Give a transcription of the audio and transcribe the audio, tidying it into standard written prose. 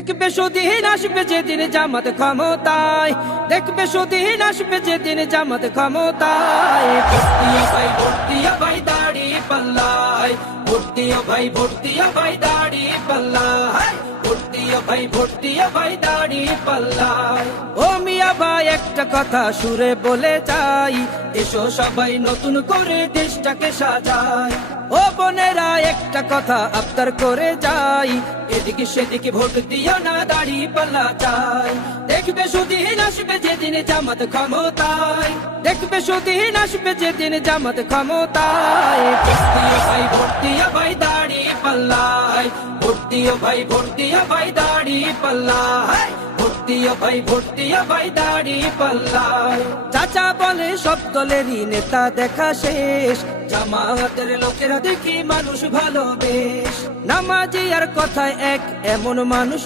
দেখবে সুদিন আসবে যেদিন জামাত ক্ষমতায়, দেখবে সুদিন আসবে যেদিন জামাত ক্ষমতায়। ভোট দিও ভাই দাড়ি পাল্লায়, ভোট দিও ভাই দাড়ি পাল্লায়, ভোট দিও ভাই দাড়ি পাল্লায়। ও মিয়া ভাই একটা কথা সুরে বলে যাই, এসো সবাই নতুন করে দেশটাকে সাজাই। ও বোনেরা একটা কথা আবদার করে যাই, এদিকে সেদিকে ভোট দিও না, দাড়ি পাল্লা চাই। দেখবে সুদিন আসবে যেদিন জামাত ক্ষমতায়, দেখবে সুদিন আসবে যেদিন জামাত ক্ষমতায়। ভোট দিও ভাই দাড়ি পাল্লায়, ভোট দিও ভাই দাড়ি পাল্লায়, ভোট দিও ভাই দাড়ি পাল্লায়। চাচা বলে সব দলেরই নেতা দেখা শেষ, জামাতের লোকেরা দেখি মানুষ ভালো বেশ। নামাজি আর কথায় এক এমন মানুষ